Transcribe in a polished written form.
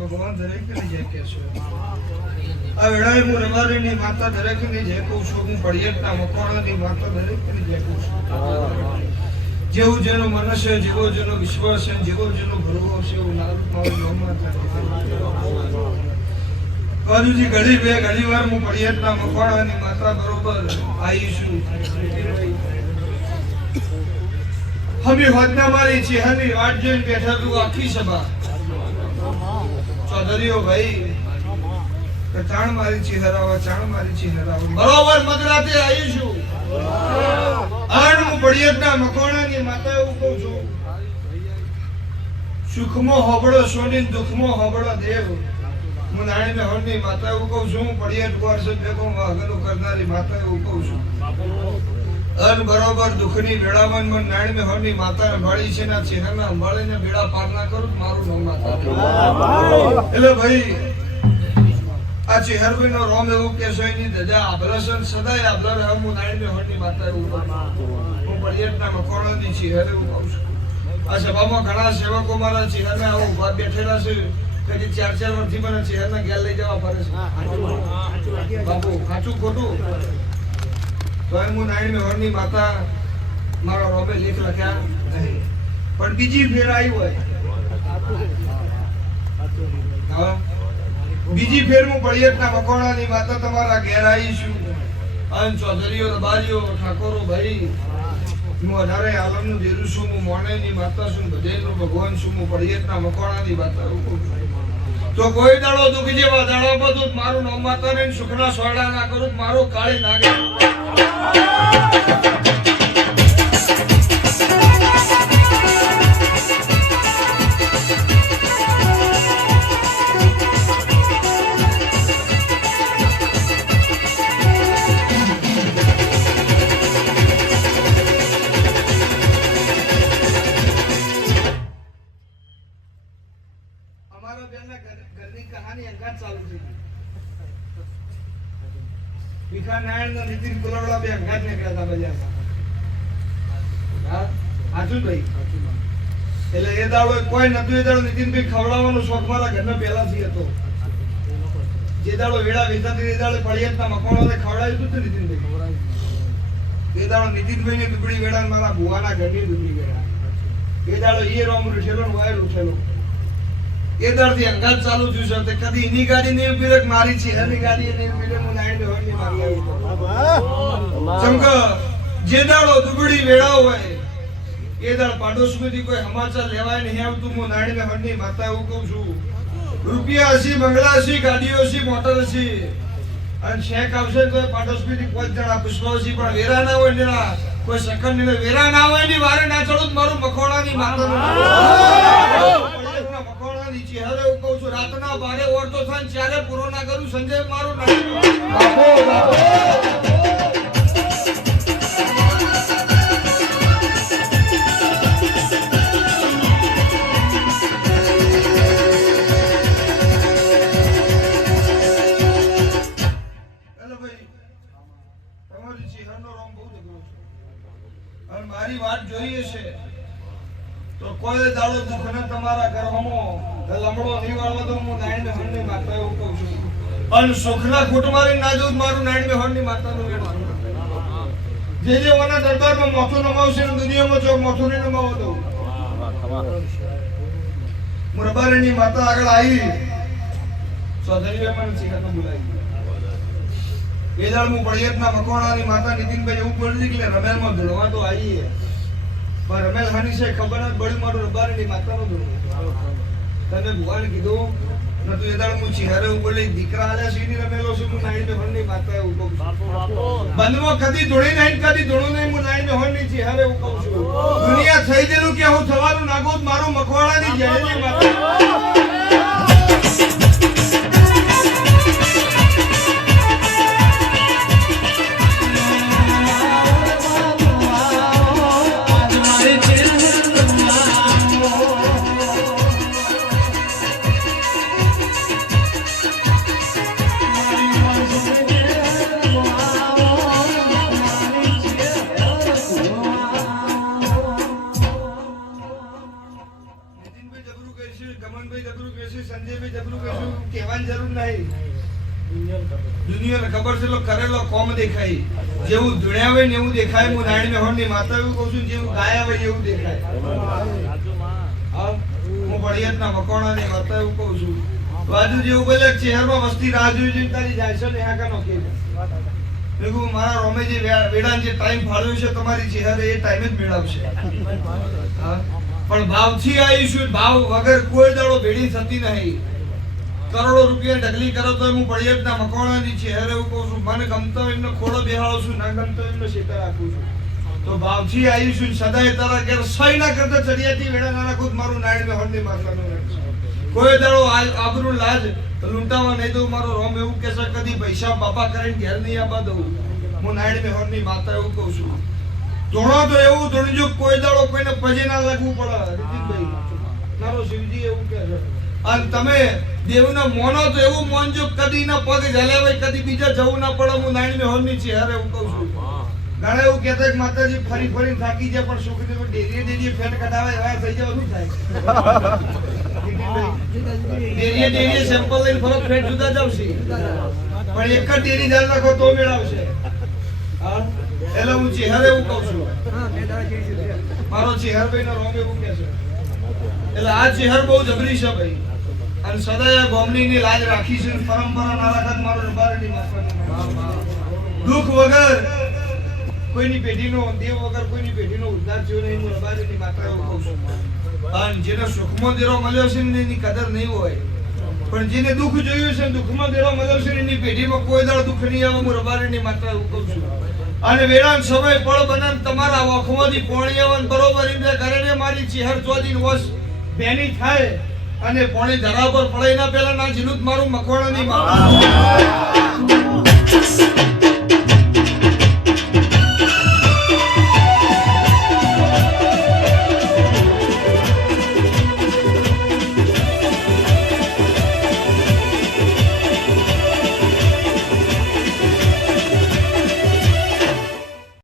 ભગવાન દરેક ને જે કે છે આ વેળાએ હું રમારીની માતા દરેક ને જે કહું છું હું પડિયતના મકોણાની માતા દરેક ને જે કહું છું જેવું જેનો મનસ્ય જેવો જેનો વિશ્વાસ છે જેવો જેનો ભરોસો છે એવું નારું મારું નામમાં થાય કાજુજી ઘડી બે ઘડી વાર હું પડિયતના મકોણાની માતા બરોબર આવીશું હમી હોદના મારી ચેહરની વાટ જોઈને બેઠા તું આખી સભા ચૌધરીઓ ભાઈ ચાણ મારી છે હરાવા બરોબર મધરાતે આવીશું આણ હું પડિયતના મકોણાની માતા એવું કહું છું સુખમાં હોબળો સોની દુઃખમાં હોબળો દેવ હું નાણીને હરની માતા એવું કહું છું પડિયત વર્ષ ભેગો વાગનું કરનારી માતા એવું કહું છું અન બરોબર દુઃખની વેળામાં મન નાણીને હરની માતા અંબાળી છે ના ચહેરાના અંબાળીને બેડા પાર ના કરું મારું નામ માતા એટલે ભાઈ આ ચહેરભાઈ નો રોમ એવું કે છે એની દજા આભલાસન સદાય આભલા રહે હું નાણીને હરની માતા એવું હું પડિયતના મકોણાની ચહેર એવું કહું છું આ સભામાં ઘણા સેવકો મારા ચહેરને આવો ઉભા બેઠેલા છે કદી 4 વર્ષથી મને ચહેરના ઘેર લઈ જવા પડે છે બાપુ સાચું ખોટું તો હું નાણીને હરની માતા મારા રોમે લેખ લખ્યા નહીં પણ બીજી ફેર આવી હોય બીજી ફેર હું પડિયતના મકોણાની માતા તમારા ઘેર આવીશું અન ચૌધરીઓ રબારીઓ ઠાકોરો ભાઈ હું અઢારે આલમનું દેરું છું હું મોણેની માતા છું ભજેનનું ભગવાન છું હું પડિયતના મકોણાની માતા તો કોઈ દાડો દુઃખ જેવા દાડા બધું મારું નામ માતા ને સુખના સોયડા ના કરું મારો કાળી નાગે એટલે એ દાડો કોઈ નતું એ દાડો નીતિનભાઈ ખવડાવવાનો શોખ મારા ઘરના પહેલાથી હતો જે દાડો વેળા વેચાતી એ દાડો પડિયતના મકોણોને ખવડાવ્યું હતું નીતિનભાઈ એ દાડો નીતિનભાઈ ની દુબળી વેળા મારા ભુવાના ઘરની દુબળી વેળા એ દાડો એ રોમ ઉઠેલો ને વાયર ઉઠેલો એ દાડથી અંગાત ચાલુ થયું છે કદી એની ગાડી નહીં ઉભી રહે મારી છે એની ગાડી નહીં ઉભી રહે હું નાઈને હોની મારી આવ્યો ચમક જે દાડો દુબળી વેળા હોય એ દાડ પાડોશમાંથી કોઈ સમાચાર લેવાય નહીં આવતું હું નાઈને હોની માતા એવું કહું છું રૂપિયા હસી બંગલા હસી ગાડીઓ હસી મોટર હસી અને શેક આવશે તો પાડોશમાંથી 5 જણા પુષ્પાવસી પણ વેરા ના હોય ને કોઈ સેકન્ડ ને વેરા ના હોય ની વારે ના ચડું મારું મખોણાની માતાનું મખોણાની ચહેરે હું કહું છું રાતના બારે ઓરતો થાય ત્યારે પૂરો ના કરું સંજય મારું મારી વાત જોઈએ છે તો કોઈ દાડો દુઃખને તમારા ઘરમાં લમડો નહીં વાળવા દઉં હું નારાયણ હરની માતા એવું કહું છું અને સુખના ખૂટ મારી ના દઉં મારું નારાયણ હરની માતાનું વેણ જે જે ઓના દરબારમાં મોથું નમાવશે ને દુનિયામાં જો મોથું નહીં નમાવો દઉં હું રબારીની માતા આગળ આવી સોધરીએ મને શીખાતો બોલાવી એ દાડ હું પડિયતના મકવાણાની માતા નીતિનભાઈ એવું બોલી કે રમેલમાં ધૂળવા તો આવીએ પણ રમેલ હાની છે ખબર જ બળી મારું રબારીની માતાનો ધૂળવો તને ભગવાન કીધું ન તું એ દાડ હું ચહેરે એવું બોલી દીકરા આલ્યા સીની રમેલો છું હું નાઈ બેહણની માતા એવું કહું છું બંધમાં કદી ધૂળી નહીં કદી ધૂળું નહીં હું નાઈ બેહણની ચહેરે એવું કહું છું દુનિયા થઈ ગયેલું કે હું થવાનું નાગોદ મારું મકવાણાની જયની માતા ખબર છે કરેલો કોમ દેખાય જેવું ધૂણ્યા હોય ને એવું દેખાય હું નારાયણ મેહોણની માતા એવું કહું છું જેવું ગાયા હોય એવું દેખાય હું પડિયતના મકોણાની માતા એવું કહું છું બાજુ જેવું બોલે શહેરમાં વસ્તી રાહ જોઈ તારી જાય છે ને હાકા નો કે મારા રોમે જે વેડાન જે ટાઈમ ફાળવ્યો છે તમારી ચહેરે એ ટાઈમે જ મેળવશે પણ ભાવથી આવીશું ભાવ વગર કોઈ દાડો ભેડી થતી નહીં કરોડો રૂપિયા ઢગલી કરો તો હું પડિયતના મકોણાની ચહેરે એવું કહું છું મને ગમતો એમનો ખોડો બેહાડું છું ના ગમતો એમનો શેતર રાખું છું તો ભાવથી આવીશું સદાય તારા ઘેર સહી ના કરતા ચડિયાથી વેડા ના રાખું મારું નારાયણ મેહોણની માતાનું કોઈ દાડો આબરૂ લાજ લૂંટાવા નહીં દઉં મારો રોમ એવું કહેશે કદી પૈસા બાપા કરીને ઘેર નહીં આપવા દઉં હું નારાયણ મેહોણની માતા એવું કહું છું ધોણો તો એવું ધોણજો કોઈ દાડો કોઈને પજે ના લાગવું પડે રીતિકભાઈ મારો શિવજી એવું કહે છે અને તમે દેવના મોનો તો એવું મોનજો કદી ના પગ જલાવે કદી બીજા જવું ના પડે હું નારાયણ મેહોણની ચહેરે એવું કહું છું ઘણા એવું કહેતા કે માતાજી ફરી ફરી થાકી જાય પણ છોકરી ડેરીએ ફેટ કઢાવે એવા થઈ જવા શું થાય ડેરીએ સેમ્પલ લઈને ફરક ફેટ જુદા જ આવશે પણ એક જ ડેરી જાલ નાખો તો મેળવશે એટલે હું ચહેરે એવું કહું છું મારો ચહેરભાઈ નો રોમ એવું કહે છે એટલે આ ચહેર બહુ જબરી છે ભાઈ અને સદાય ગોમની ની લાજ રાખી છે પરંપરા ના રાખત મારો રબારીની માતા દુઃખ વગર કોઈની પેઢીનો દેવ વગર કોઈની પેઢીનો ઉદ્ધાર થયો નહીં હું રબારીની માતા એવું કહું છું અને જેને સુખમાં દેરો મળ્યો છે ને એની કદર નહીં હોય પણ જેને દુઃખ જોયું છે દુઃખમાં દેરો મળ્યો છે એની પેઢીમાં કોઈ દાડો દુઃખ નહીં આવે હું રબારીની માતા એવું કહું છું અને વેળાન સમય પળ બનાન તમારા વખમાંથી પોણી આવન બરોબર ઇન્દ્ર કરીને મારી ચહેર ચોદીન વસ બેની થાય અને પોણી ધરા પર પડાઈ ના પેલા ના જીલુત મારું મખવાણાની માતા